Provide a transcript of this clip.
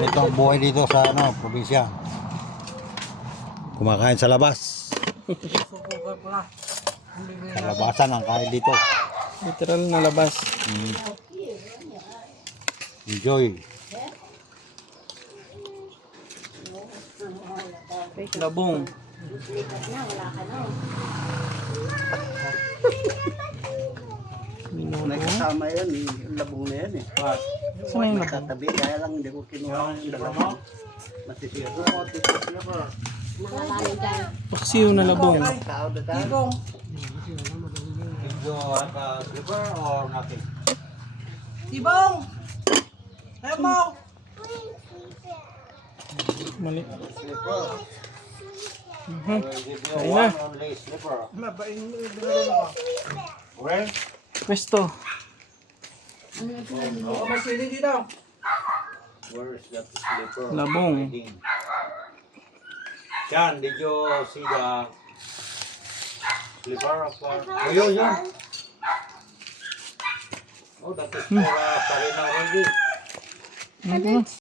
Ito ang buhay dito sa ano, probinsya. Kumakain sa labas. Sa labasan ang kain dito. Literal na labas. Mm. Enjoy. Labong. Minuno. May kasama yan eh. Yung labong na yan eh. Saan yung labong? Tatabi, kaya lang hindi ko kinuha yung dalawa. Paksiw na labong. Tao na tayo. Did you have a slipper or nothing? Tibong! Emo! Mali. Slipper. Mhm. Did you Kain one na. only slipper? Ano Pwesto. Oh, may sili dito. where is that slipper? Labong. Sean, did you see the slipper of uh, Oh, yun. Oh, that is for uh, Farina already. Ano?